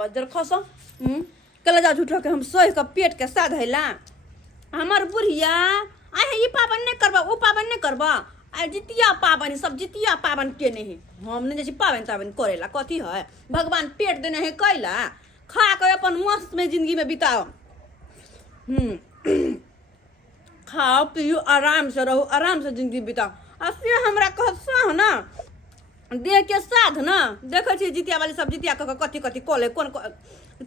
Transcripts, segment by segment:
Buzzer खस कल जा झूठो के हम सोह के पेट के साध हैला हमार बुढ़िया आए ये पाबन नहीं करबा वो पाबन नहीं करबा आ जितिया पाबन सब जितिया पाबन के नहीं हम नहीं जैसे पाबन ताबन करेला कथी है भगवान पेट देने है कैला खा के अपन मस्त में जिंदगी में बिताओ खाओ पियो आराम से रहो आराम से जिंदगी बिताओ आ से हमरा कह ना देह के साध ना देखे छी जितिया वाली सब जितिया कथी कथी कले कौन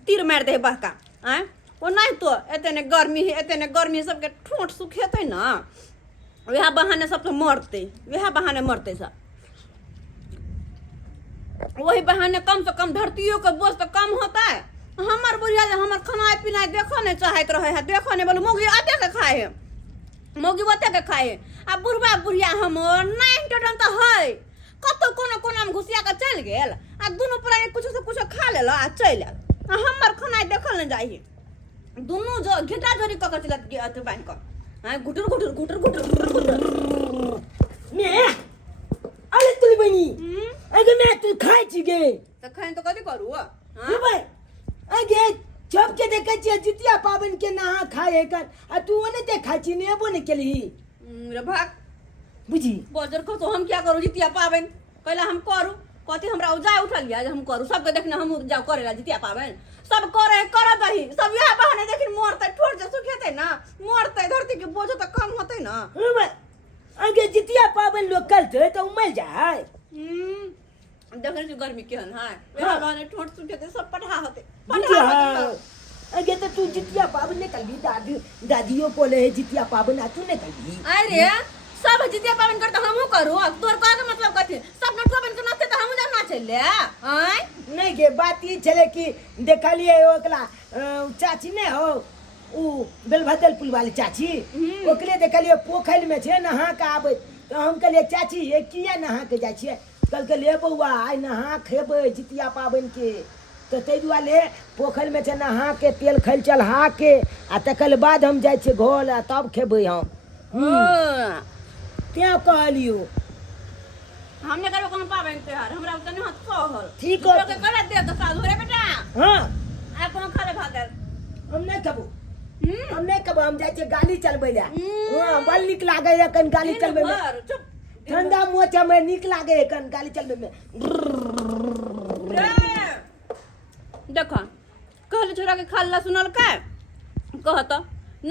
तीर मार दे बहका आँ वो नहीं तो एतने गर्मी है एतने गर्मी है सबके ठोंठ सुखेते ना वह बहाने सब तो मरते वह बहाने मरते सब वही बहाने कम से कम धरतियों का बोझ तो कम होता है हमार बुढ़िया हमार खाना पीना देखो नहीं चाहे रहे है देखो नहीं बोलो मोगी आते के खाए है मोगी बते के खाए आ बुढ़वा बुढ़िया हमर नहीं टटन तो है कतो कोनो कोना में घुसिया के चल गेल आ दोनों प्राणी कुछ से कुछ खा लेल आ चल आल हमर खाना देखल न जाई दोनों जो घिटा जोरी क चलत के अत बान क हां गुटर गुटर गुटर गुटर गुटर ने अरे तुली बनी अगे मैं तू खाई छी गे त खाइन त कथि करू हां भाई अगे जब के देखे छी जितिया पावन के नहा खाए कर आ तू ओने ते खाई छी ने बोने केली रे भाग बुझी बजर को तो हम क्या करू जितिया पावन कहला हम करू कथी हमरा उजा उठल लिया हम करू सबके देखना हम जाओ करेला जितिया पावन सब करे करत रही सब यह बहाने देखिन मरते ठोर जे सुखेते ना मरते धरती के बोझ तो कम होते ना अगे जितिया पावन लोग करते तो मर जाए देखने से गर्मी केहन है यह बहाने ठोर सुखेते सब पढ़ा होते अगे तो तू जितिया पावन ने कल भी दादियों बोले है जितिया पावन आ तू ने कल भी अरे सब जितिया पावन करता हमहू करू तोर का मतलब कथी सब नटवा बन के नाचते त हमहू जाना चले हैं नहीं के बात ये चले कि देखलिए ओकला चाची ने हो उ बेलभदल पुल वाली चाची ओकरे देखलिए पोखर में छे नहा के आबे तो हम कहलिए चाची ये किया नहा के जाय छिए कल के ले बउआ आइ नहा खेबे जितिया पावन के तो तै दुआरे पोखर में छे नहा के तेल खैल चढ़ा के आ तकल बाद हम जाय छिए घर आ तब खेबे हम क्या कहलियो हमने करबो कोनो पावन त्योहार हमरा तने हाथ कहल ठीक है के कर दे तो साधु रे बेटा हां आ कोनो खाले भागल हम नहीं खाबो हम नहीं खाबो हम जाय छिए गाली चलबै ला हां बल निक लागे है कन गाली चलबै में ठंडा मोचा में निक लागे है कन गाली चलबै में देखो कहले छोरा के खाला सुनल का कहत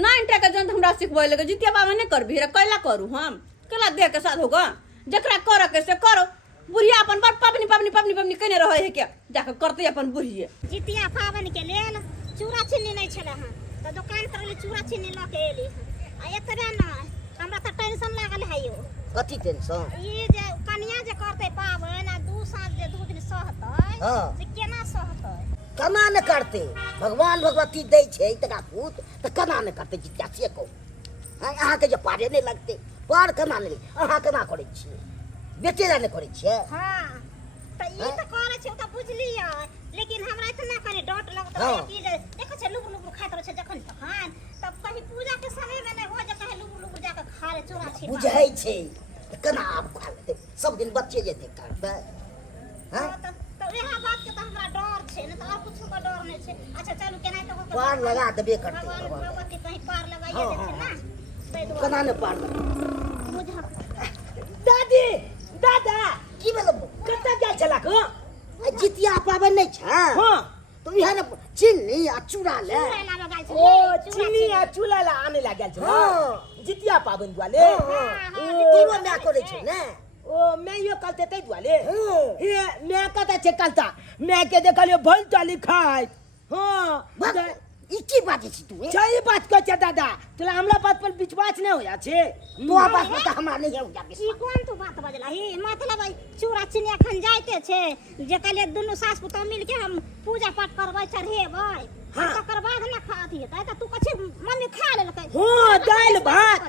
नाइन टका जन हमरा सिखबै लगे जितिया पावन नहीं करबी रे कैला करू हम कला देह के साथ होगा जकरा कर के से करो बुढ़िया अपन बड़ पबनी पबनी पबनी पबनी कने रहे है क्या जाके करते अपन बुढ़िए जितिया पावन के लेल चूड़ा चीनी नहीं छले हां त दुकान पर ले चूड़ा चीनी ल के एली आ एतबे ना हमरा त टेंशन लागल है यो कथी टेंशन ये जे कन्या जे करते पावन आ दू साँझ जे दू दिन सहतै से केना सहतै कना न करते भगवान भगवती दै छै तका पूत त कना न करते जितिया से को अहाँ के जे पारे नहीं लगते पार कना नहीं अहाँ कना करे छी बेटे ला नहीं करे छी हां त ई त करे छै त बुझलियै लेकिन हमरा इतना कने डट लगत है कि जे देखै छै लुबुर लुबुर खाइत रहे छै जखन तखन तब कहीं पूजा के समय में नहीं हो जे कहीं लुबुर लुबुर जाके खा ले चूड़ा छी बुझै छै कना आप खा लेते सब दिन बच्चे जेते करते हां तो यह बात के तो हमरा डर छै न त और कुछ का डर नहीं छै अच्छा चलू केना तो पार लगा देबे करते भगवान भगवती कहीं पार लगाइए देथिन ना कना न पार दादी दादा की बोलो कत्ता गेल छला को जितिया पावन नहीं छै हां तो यहाँ न चीनी आ चूड़ा ले ओ चीनी आ चूड़ा ला आने लागल छ हां जितिया पावन दुआले तीनो ना करे छै ने ओ मैं यो कलते तै दुआले हे मैं कता छे कलता मैं के देखलियो भल चाली खाय हां ई की बात छी तू सही बात कह छ दादा तोला हमरा बात पर विश्वास नहीं होया छे तो बात में त हमरा नहीं होया ई कोन तू बात बजला ही मतलब चूड़ा चीनी अखन जाइते छे जे कहले दुनु सास पुतौ मिल के हम पूजा पाठ करबै चढ़ेबै तकर बाद न खाती है त तू कछे मम्मी खा लेलकै हां दाल भात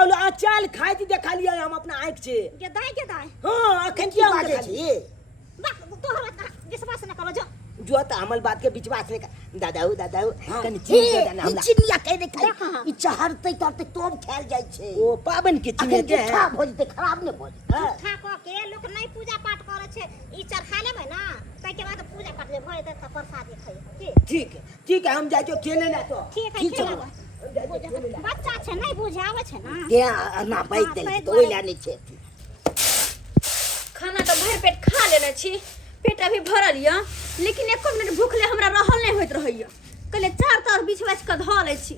और अचार खाई थी देखा लिया हम अपना आंख से के दाई हां अखन की बात छी बा तोहरा विश्वास न करो जो त हमल बात के विश्वास नहीं कर दादाऊ कनी चीनी दे देना हमरा चिनिया कह दे खाई ई चहरते तरते तोब खायल जाय छै ओ पावन के चीनी के खराब हो जते खराब नहीं हो खा क के लोग नहीं पूजा पाठ करे छै ई चरखा लेबै ना ताके बाद पूजा पाठ जे भए त प्रसादी खाइ ठीक है हम जाए जो खेले ना तो ठीक है ठीक खेला छै। बच्चा छै नहीं बुझे आवे छै ना त्या ना बैठ देली तो ओइ लाने छै। खाना तो भर पेट खा लेने छी, पेट अभी भरल य, लेकिन एको मिनट भूखले हमरा रहल नहीं होइत रहैया। कहले चार तर बीछ बाछ के धऽ लै छी,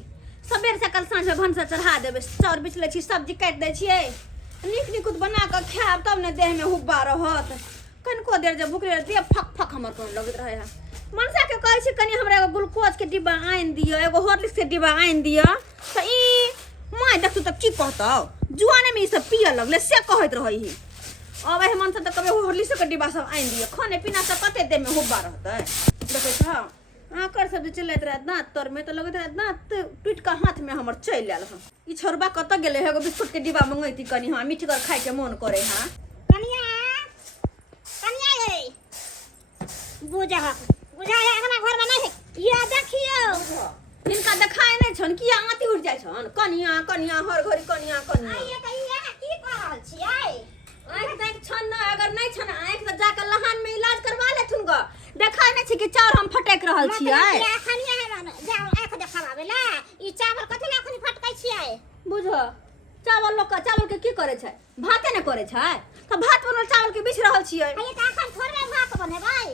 सबेर से कल साँझ में भनसा चढ़ा देबै। चाउर बीछ लै छी, सब्जी काटि दै छियै, नीक नीकुत बना के खायब तब ने देह में हुब्बा रहत। कनिको देर जब भूखले रहती फक फक हमर कोन लगैत रहे है। मनसा के कहै छी कनी हमरा एगो ग्लूकोज के डिब्बा आनि दिअ, एगो हॉर्लिक्स के डिब्बा आनि दिअ, त ई माय देखतू त की कहतौ, जुआने में ई सब पिय लगले से कहैत रही। अब एहि मनसा त कबे हॉर्लिक्स के डिब्बा सब आनि दिअ, खाने पीना से कते देर में हुब्बा रहतै। देखै छ आकर सब जे चलैत रहे दांत तर में त लगैत रहे दांत टूट के हाथ में हमर चलि आयल ह। ई छोरबा कत गेले है, एगो बिस्कुट के डिब्बा मंगैती कनी, हां मीठगर खाय के मन करे हां। कनिया रे बुझा हमरा घर में नहीं ये देखियो हिनका देखाय नहीं छन, किया आती उठ जाय छन, कनिया कनिया हर घड़ी कनिया कनिया। आइए कहिया की कर रहल छियै आँख देख छन ना, अगर नहीं छन आँख त जाके लहान में इलाज करवा लेथुन ग। देखाय नहीं छी कि चाउर हम फटेक रहल छियै। खनिया है ना जाओ आंख देखावे ला ई चावल कथि ला खनि फटकै छियै बुझ चावल लोग चावल के की करे छै, भाते ने करे छै, त भात बनल चावल के बीछ रहल छियै। आइए त अखन थोड़े भात बनेबै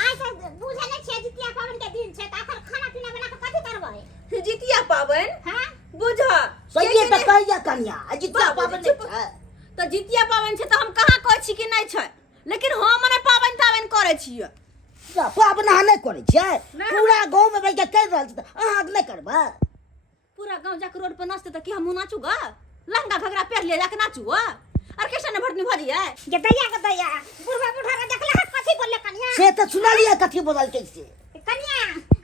आइ त बुझे नै छियै जितिया पाबनि के दिन छै त अखन खाना पीना बना के कथि करबै जितिया पाबनि हां बुझ सही त कहिया कन्या जितिया पाबनि छै त जितिया पाबनि छै त हम कहाँ कहै छी कि नहीं छै, लेकिन हम मने पाबनि ताबनि करे छियै। पाबनि अहाँ नहि करै छियै, पूरा गाँव में बैठ के कहि रहल छी अहाँ नहि करबै। पूरा गांव जाके रोड पर नाचते त कि हम नाचू ग, लहंगा घगरा पहन लिया जाके नाचू ग, ऑर्केस्ट्रा ने भरनी भरी है। के दैया बुढ़वा बुढ़ा रे देखला कथि बोलले कनिया से त सुनलिए कथि बोललकै से। कनिया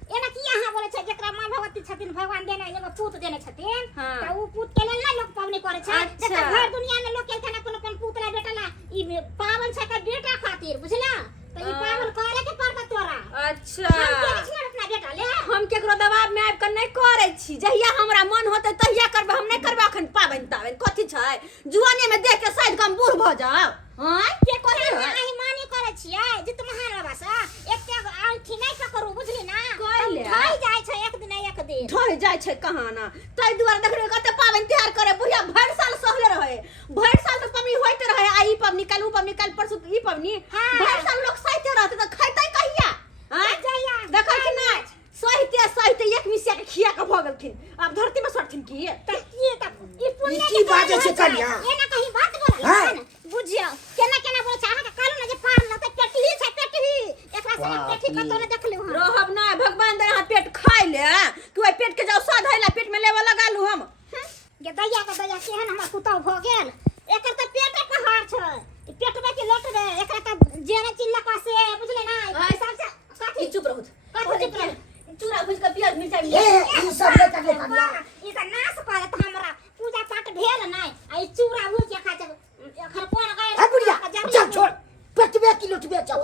एना की अहाँ बोले छै जेकरा मां भगवती छथिन भगवान देने एगो पूत देने छथिन हाँ। त उ पूत के लेल ना लोग पावनी करे छै। अच्छा। देखा घर दुनिया में लोग के ना कोनो पूत ला बेटा ला ई पावन छै का बेटा खातिर बुझला त ई पावन करे के पड़त तोरा। अच्छा हम के छिन अपना बेटा ले हम केकरो दबाव में आबि के नहीं करे छी, जहिया हमरा मन होते तहिया करबे, हम नहीं करबे अखन पाबनि ताबनि कथि छै, जुआने में देख के शायद हम बूढ़ भ जाओ। हां के करे आही मानी करे छियै जित महान बाबा सा एकटे आंठी नहीं पकड़ू बुझली ना कहले। धइ जाय छै एक दिन ढह जाय छै कहाँ ना, तै दुआरे देखरे कते पाबनि त्योहार करे बुढ़िया भर साल सहले रहे, भर साल तो पबनी होइत रहे, आई पबनी कल उ पबनी कल परसु ई पबनी, हाँ। भर साल लोग सहते रहते त खैतै कहिया। हां जइया देखै कि नहीं सहिते एक मिसिया के खिया के भ गेलखिन, अब धरती में सड़थिन की। त ई पुण्य की बाजे छै कन्या एना कहीं बात बोलल बुझियो केना बोले छै अहाँ के कहलु ना जे पार न त पेटही छै पेटही एकरा से पेटही कतो न देखलु हम रहब ना भगवान दे हां पेट खाइ ले, तू आई पेट के जाऊ साधैला पेट में लेवा लगालू हम। के दैया केहन हमर पुतौ भ गेल एकर त पेटे पहाड़ छै ई पेटबे के लोट रे एकरा त जेने चिल्ला का से बुझले ना सबसे कथि चुप रहू, कथि चुप रह चूड़ा भूज के प्याज मिर्चाई ए ई सब ले करले कन्या ई त नाश करत हमरा पूजा पाठ भेल नै आ ई चूड़ा भूज के खाते एखर कोन गए ए बुढ़िया चल छोड़ पेटबे की लुटबे जाओ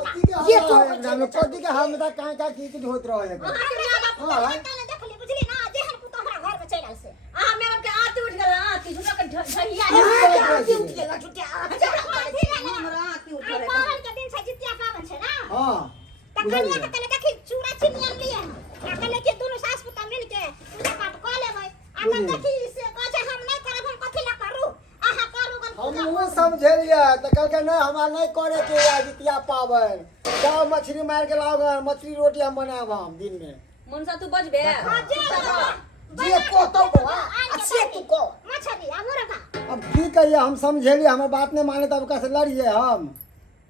ये तो हम पति के हम त का की होत रहे देखली बुझली ना जेहन पुतो हमरा घर में चलल से आ मेरा के आती उठ गेल, आती झुका के ढहिया उठ गेला छुटिया हमरा आती उठ गेल। पावन के दिन छै जितिया पावन छै ना हां त कनिया के तले देखी चूड़ा चिनिया लिए आ कले के दोनों सास पुता मिल के पूजा पाठ क लेबै आ त देखी से कहे हम नहीं करब हम कथि ला करू आहा करू हम वो समझलिए त कल के ना हमरा नहीं करे के जितिया पावन जाओ मछली मार के लाओ मछली रोटी हम बनाब हम दिन में मनसा तू बजबे जे को तो बा अच्छे तू को मछली आ मुर्गा अब की करिए हम समझलिए हमर बात नहीं माने तब कैसे लड़िए हम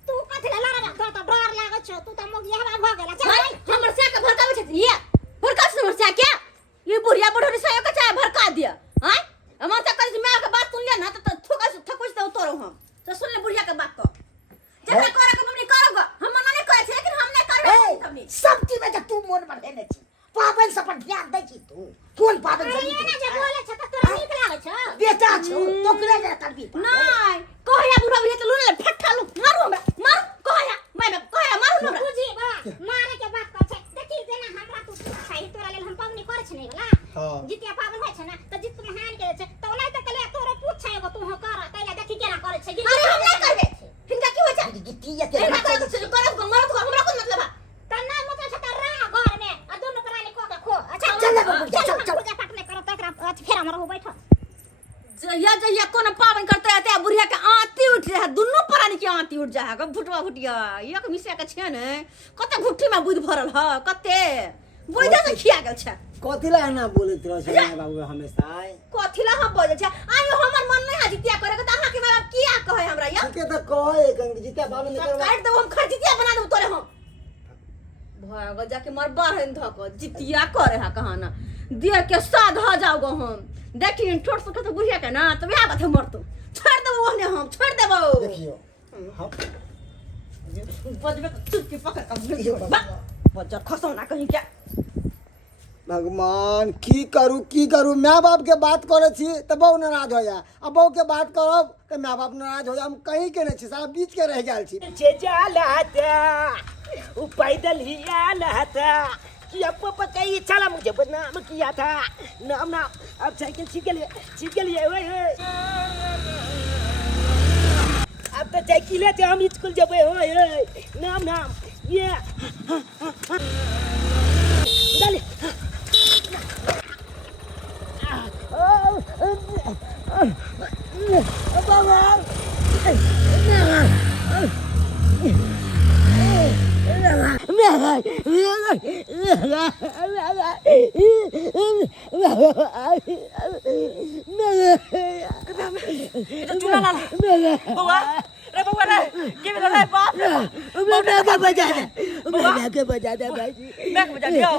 तू कथि ला लड़ा तो डर लागै छ तू त मोगिया हमरा भ गेला चल भाई हमर से के भड़कावे छै ये भड़का समस्या क्या, ये बुढ़िया बुढ़ोरी से के चाहे भड़का दिया। हां हमर से कर मैं के बात सुन ले ना त थकुस त उतरो हम तो सुन ले बुढ़िया के बात को जकरा करे के हमनी करब हम मना नहीं करे छै, लेकिन हम नहीं करबे हमनी सब चीज में तू मन बढ़ेने छी पावन सब पर ध्यान दै छी तू कोन पावन सब ये ना जे बोले छ त तोरा नीक लागै छ बेटा छौ तोकरे ले करबी नहीं कहया बुढ़ा बुढ़िया त लूने फट्टा लू मारू हमरा मार कहया मैं कहया मारू हमरा बुझी बा मारे के बात कर छै देखी जेना हमरा तू सही तोरा लेल हम पावनी करे छ नै वाला हां जितिया पावन होय छै ना त जित महान के छै त ओना त कले तोरे पूछ छै एगो तू हो कर तैला देखी केना करे छै अरे हम नहीं करबे हिनका की होय छै जितिया के हिनका करब को मरद को हमरा कोन मतलब हा ग भुटवा भुटिया एक मिसिया के छै ने कते घुट्टी में बुध भरल ह कते बुध से खिया गेल छै कथिला ना बोलत रह छै माय बाबू हमेशा कथिला हम बोले छै आयो हमर मन नहीं है जितिया करे के त अहाँ के माय बाप किया कहे हमरा या के त कहे कन जितिया बाबू ने करवा काट दो हम खजितिया बना दो तोरे हम भाग जाके मर बाहर धक जितिया करे हा कहाना दे के साध ह जाओ गो हम देखी ठोट से तो बुढ़िया के ना तब या बात मर तो छोड़ देबो ओहने हम छोड़ देबो देखियो हम बजबे चुपके पकड़ का बजा खसौना कहीं क्या भगवान की करू माय बाप के बात करे छी त बहु नाराज हो जा अब बहु के बात करब त माय बाप नाराज हो जा हम कहीं के नहीं छी सारा बीच के रह गेल छी छे जाला वो पैदल ही आला था कि अब पापा कहीं चला मुझे बदनाम किया था नाम ना अब साइकिल सीख लिए ओए अब तो साइकिल है हम स्कूल जब ओए नाम ये डाले चूल्हा ला बउआ रे के बेला रे बाप के बजा दे भाई बैग बजा दियो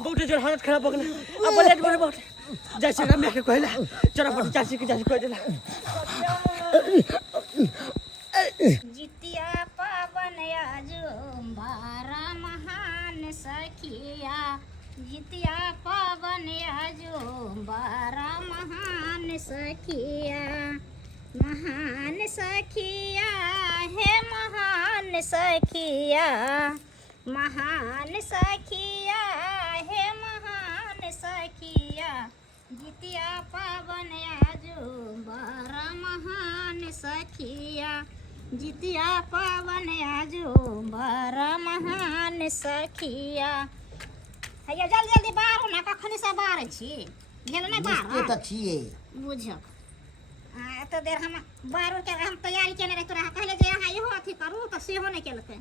बहुत जोर हालत खराब हो गया अब बोले बोले बहुत जैसे ना मैं के कहला चरा पटी चाची के जासी कह देला जितिया पावन आजो बारा महान सखिया जितिया पावन आजो बारा महान सखिया महान सखिया हे महान सखिया महान सखिया हे महान सखिया जितिया पावन आजो बारा महान सखिया जितिया पावन आजो बारा महान सखिया हैया जल्दी जल्दी बाहर ना कखनी से बाहर छी गेल ना बाहर त छिए बुझक तो देर हम बाहर के हम तैयारी केने रह तोरा कहले जे यहाँ इहो अथी करू त सेहो नहीं केलकै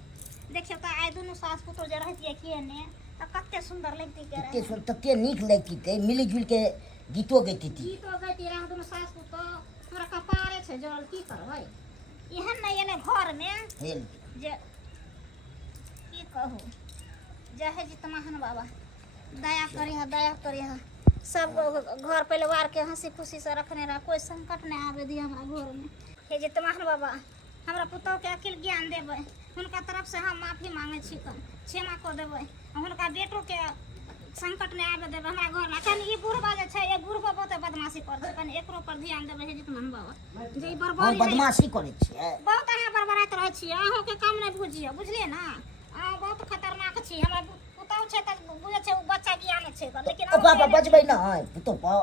देखियो त आइ दुनु सास पुतो जे रहतिए किने त कते सुंदर लगती के रहे तते नीक लगती थे मिली जुल के गीतो गैती थी गीतो गैती रह दुनु सास पुतो तोरा कपारे छे जल की करबै एहन नहीं एने घर में हेल जे की कहू जहे जी महान बाबा दया करी हा सब घर परिवार के हंसी खुशी से रखने रहा कोई संकट नहीं आवे दी हमरा घर में हे जी महान बाबा हमरा पुतौ के अकिल ज्ञान देबै हुनका तरफ से हम माफी मांगे छी क्षमा को देबै हुनका बेटो के संकट नहीं आवे देबै हमरा घर में कनी ई बुढ़वा जे छै ए बुढ़वा बहुत बदमाशी कर छै कनी एकरो पर ध्यान देबै हे जी महान बाबा जे हम बर्बादी बदमाशी करे छिए बहुत अहाँ बरबराइत रहै छी अहूँ के काम नहीं बुझिए बुझलिए ना अहाँ बहुत खतरनाक छी हमरा पुतौ छै त बुझे छै बच्चा ज्ञान छै लेकिन पापा बजबै ना है पुतो पर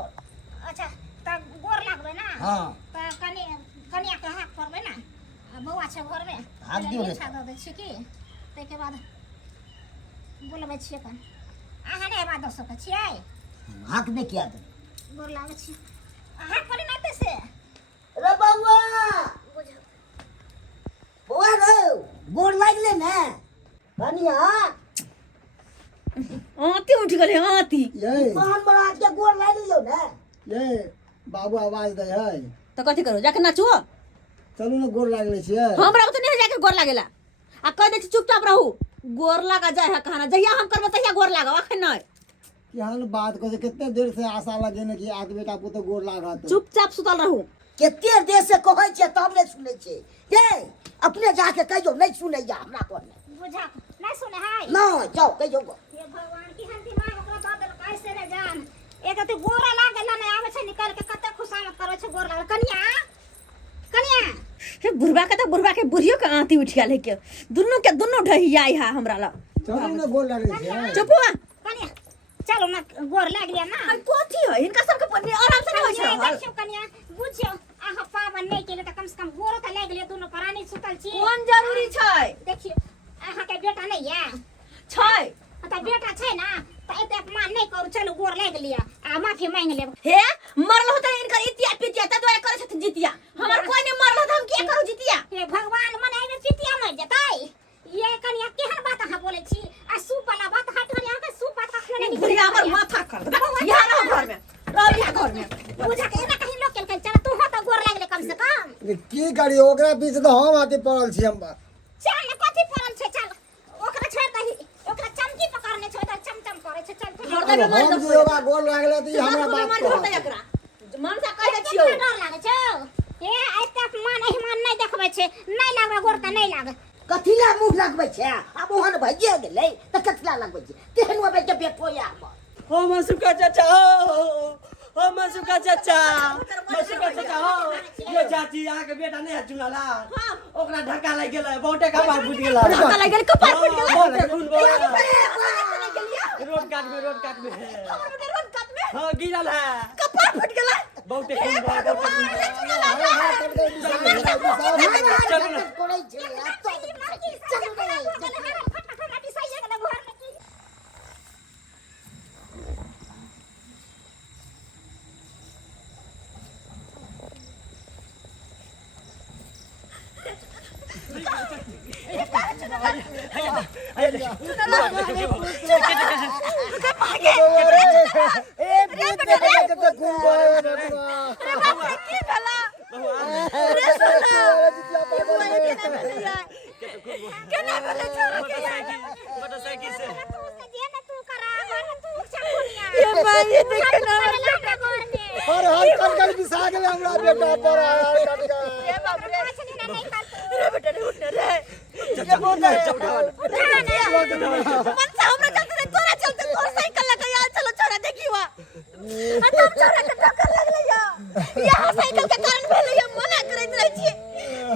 अच्छा त गोर लागबै ना हां त कनिया के हाथ पड़बै ना बौआ छै घर में हाथ दियौ ने अच्छा द दै छी की तै के बाद बोलबै छियै कन अहाँ नै बात द सकै छियै हाथ में किया दे गोर लागै छी हाथ पड़े ना से रे बउआ बुझ बउआ रे गोर लागले ना कनिया आती उठ गले आती ये कौन बड़ा के गोर लाग लियो ना ये बाबू आवाज दे है तो कथी करू जाके नाचू चलू ना गोर लागले छियै हमरा तो नहीं जाके गोर लागेला आ कह दे चुपचाप रहू गोर लगा जाए है कहना जहिया हम करबो तहिया गोर लागा अखन नहीं केहन बात करे कितने देर से आशा लगे ने कि आज बेटा पुतो गोर लागत चुपचाप सुतल रहू केते देर से कहै छियै तब नै सुनै छै ये अपने जाके कहियो नहीं सुनैया हमरा कोन बुझा नहीं सुने हाय ना जाओ कहियो हे भगवान की हम दिमाग ओकरा दऽ देल कैसे रे जान एक अति गोरा लागल नै आबै छै निकल के कते खुशामत करै छै गोर लागल कनिया हे बुढ़वा के बुढ़ियो के आंती उठ गेल है के दुन्नु ढहिया है हमरा ला चलू ना गोर लागले छियै चुपवा कनिया चलो ना गोर लाग लिया ना कथी है इनका सबके पन्नी आराम से नहीं होय छै देखियो कनिया बुझियो आहा पावन नहीं केले त कम से कम गोरो त लाग लिया दुनु प्राणी सुतल छी कोन जरूरी छै देखियो आहा के बेटा नहीं है छै त बेटा छै ना त एते अपमान नहीं करू चलो गोर लाग लिया आ माफी मांग लेब हे मरल होते इनका इतिया पितिया त द्वारा करे छथिन जितिया हमर कोई नहीं मरल त हम के करू जितिया हे भगवान की करी ओकरा पीछे तो हम आते पड़ल छी हम बा चल कथी पड़ल छै चल ओकरा छोड़ दही ओकरा चमकी पकड़ने छै त चमचम करे छै चल छोड़ दे बेमार हम जे ओकरा गोल लागले त ई हमरा बात मार छोड़ दे कहत। एकरा मन से कह दे छियो डर लागे छौ ए आइ तक मान हिमान नहीं देखबै छै नहीं लागबे गोर त नहीं लागे कथिला मुंह लगबै छै आब ओहन भइए गेलै त कथिला लगबै छै केहन होबे के बेटो या हो मसुका चाचा हो मसुका चाचा हो यो चाची अहाँके बेटा नहीं है चुनाला ओकरा धक्का लग गेलै बहुते कपार फुट गेलै धक्का लग गेल कपार फुट गेल बहुते खून बह रोड काट में हमर बेटा रोड काट में हां गिरल है कपार फुट गेल बहुते खून बह चलो ना कोड़ै छै आ तो चलो ना ए पूत के कते खून बह की भला रे सोना केना भला छोरा के मोटरसाइकिल से तू से जे न तू करा घर तू चकुनिया ये भाई ये देखे ना और हर कल बिसा गेले हमरा बेटा पर यार कट गए ये बाप रे नहीं रे बेटा रे उठ रे ये बहुत है मन से हमरा चलते तोरा चलते तोर साइकिल लगा यार चलो छोरा देखी वा तब छोरा के टक्कर लगले या साइकिल के कारण भेले या मना करैत रहै छी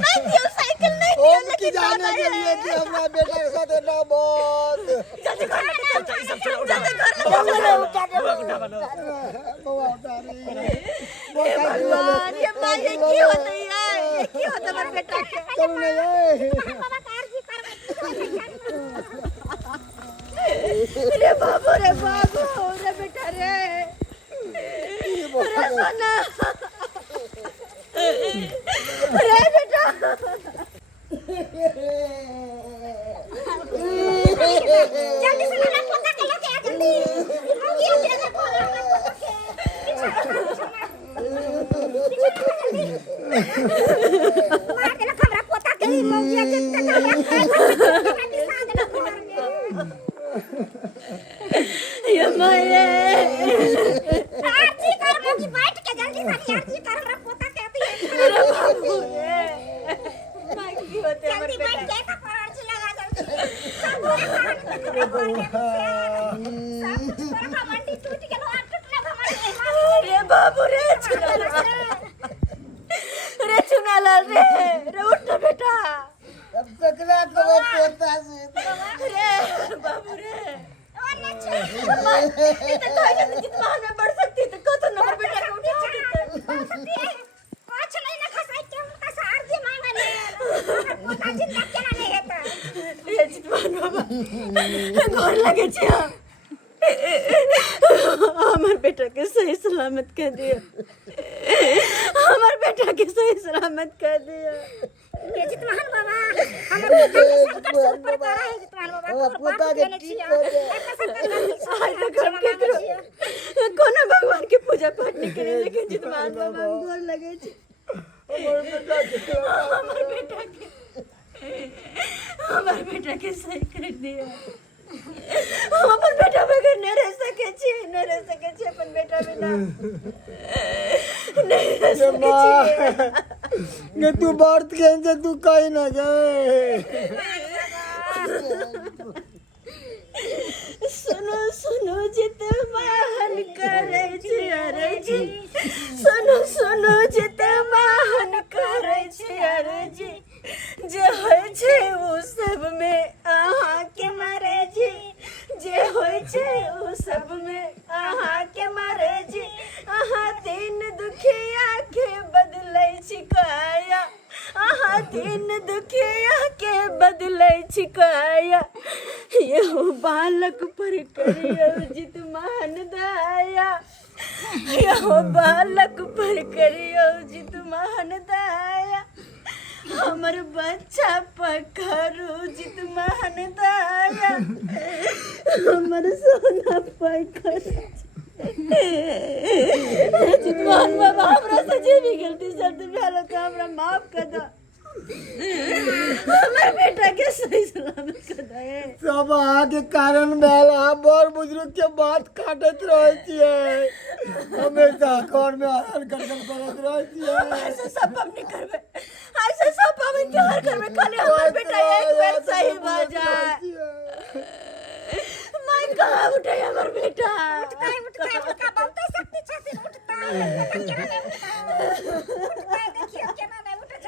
नहीं दियो साइकिल नहीं दियो हम की जाने के लिए कि हमरा बेटा के साथ ना बहुत जल्दी घर लेके चल सब छोरा जल्दी घर लेके चल बाबा उतारी हे भगवान ये मां ये की होता है ये की होता मेरे बेटा के चलो ना ये बाबा कार जी कर रे बाबू रे बेटा रे रे सोना रे बेटा जल्दी से मेरा पोता के लेके आ जल्दी हम ये तेरे को मार देना खबरा पोता के मौजिया जितने ये माये आरती कर मौजी बैठ के जल्दी से आरती कर हमरा पोता के रे बाबू रे मां की होते जल्दी मेरे बैठ बेटा के का आरती लगा जल्दी सब मंडी टूट गेलो आ टूटना भमंडी रे बाबू रे चुनालाल रे उठ ना बेटा अब ककरा को पोता से रे बाबू रे ये तो कह जब जितना में बढ़ सकती तो कौन नंबर बेटा को उठा सकते कुछ नहीं ना खसाई के उनका सारजी मांगा ले पोता जिंदा केना नहीं हेता ये जितमान बाबा घर लगे छिया हमार बेटा के सही सलामत कर दिया हमार बेटा के सही सलामत कर दिया ये जितमान बाबा हमर पोता के संकट पर तारा है जितमान बाबा पोता के ठीक हो गया आज तक हम के करो कोनो भगवान के पूजा पाठ नहीं करे लेकिन जितमान बाबा हम गोर लगे छी हमार बेटा के सही कर दिया हम अपन बेटा बगैर नहीं रह सके छी अपन बेटा बिना नहीं रह सके छी ये तू बात के तू कहीं ना गए सुनो जित वाहन करे छी अरे जी सुनो जित वाहन करे छी अरे जी जे होय छै उ सब में अहाँ के मारे जी जे होय छै उ सब में अहाँ के मारे जी अहाँ दिन दुखिया के बदलै छी काया अहाँ दिन दुखिया के बदलै छी काया यहो बालक पर करियो जित मान दया यहो बालक पर करियो जित मान दया हमर बच्चा पकड़ू जित मान दया हमर सोना पकड़ू जितमान बाबा हमरा से जे भी गलती शर्त भेल तो हमरा माफ कर दो। हमर बेटा के सही सलामत कर दे। सब अहाँके कारण भेल। अहाँ बड़ बुजुर्ग के बात काटत रहै छियै, हमेशा घर में हरण करत रहै छियै। ऐसे सब हम नहीं करबे, ऐसे सब हम इनकार करबे। खाली हमर बेटा एक बेर सही भ जाए। मैं कहाँ उठे हमर बेटा? उठता बोलते शक्ति छथिन, उठता केना नहीं उठता देखिए केना नहीं उठे।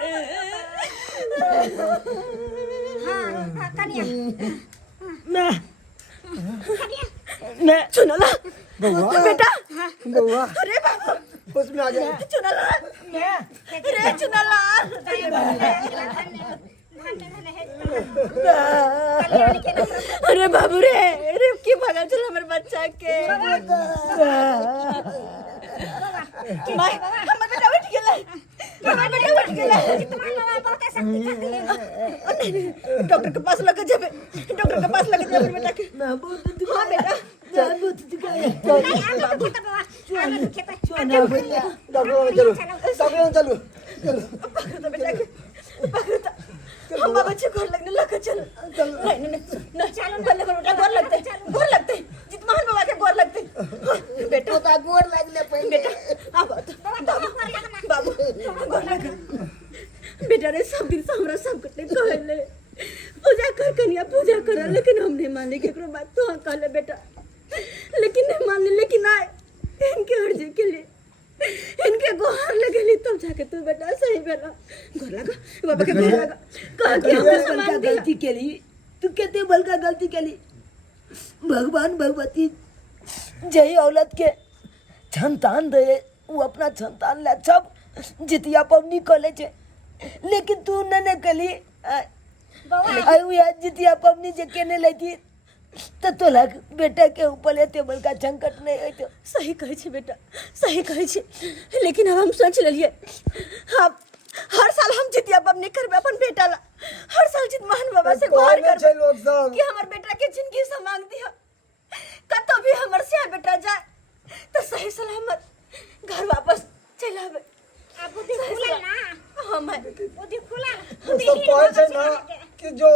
हाँ कनिया मैं चुनला बउआ बेटा। बउआ अरे बाबा उसमें आ जाए। चुनला रे चुनला। अरे बाबू रे रे की भगा चल हमर बच्चा के। माय हमर बेटा उठ गेलै, हमर बेटा उठ गेलै। डॉक्टर के पास लेके जेबे, डॉक्टर के पास लेके जेबे बेटा के। मैं बहुत हां बेटा जान बहुत दिखाया। चलो पकड़ बेटा के, पकड़। हम बच्चे घर लगने लगा चल। नहीं चलो पहले बेटा गोर लगते जितमान बाबा के गोर लगते। बेटा तोता गोर लगले पहले। बेटा अब बाबू गोर लग। बेटा रे सब दिन से हमरा सब कटे कहले पूजा कर कन्या पूजा कर, लेकिन हम नहीं माने केकरो बात। तो कहले बेटा लेकिन नहीं माने। लेकिन आए इनके अर्जी के लिए इनके गोहार लगेली तब जाके तू बेटा सही भेला। गोर लगा बाबा के, गोर लगा। कहा कि हमने बलका सामान दिया। गलती केली, तू कहते बलका गलती केली। भगवान भगवती जही औलत के संतान दे वो अपना संतान ला सब जितिया पवनी कले छे, लेकिन तू न कली। जितिया पवनी जे केने लेती तो तोला बेटा के ऊपर एते बड़का संकट नहीं होय। तो सही कहै छै बेटा, सही कहै छै। लेकिन अब हम सोच लेलिए अब हर साल हम जितिया पवनी करबे अपन बेटा ला। हर साल जितमान बाबा से गुहार करबे लोग सब कि हमर बेटा के जिंदगी से मांग दिया। कतो भी हमर से बेटा जाए तो सही सलामत घर वापस चल आवे। अब बुद्धि खुला ना। हां मैं बुद्धि खुला। सब कहै छै ना कि जो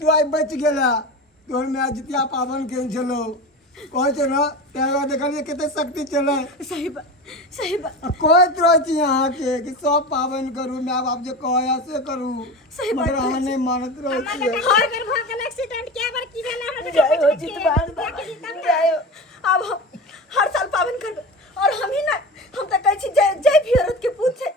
तू आई बच गेला तोर में आज जितिया पावन के चलो कहै छै ना तेरा देखलिए कते शक्ति चले। सही बात कहैत रहै छी अहाँ के कि सब पावन करू, माय बाप जे कहै से करू। सही बात मगर अहाँ नहीं मानत रहै छियै। हर बेर भ गेल एक्सीडेंट के बार की भेल हमरा जय हो जितवान जय हो। अब हम हर साल पावन करबे। और हम ही ना हम तो कहै छी जय जय भी औरत के पूत छै।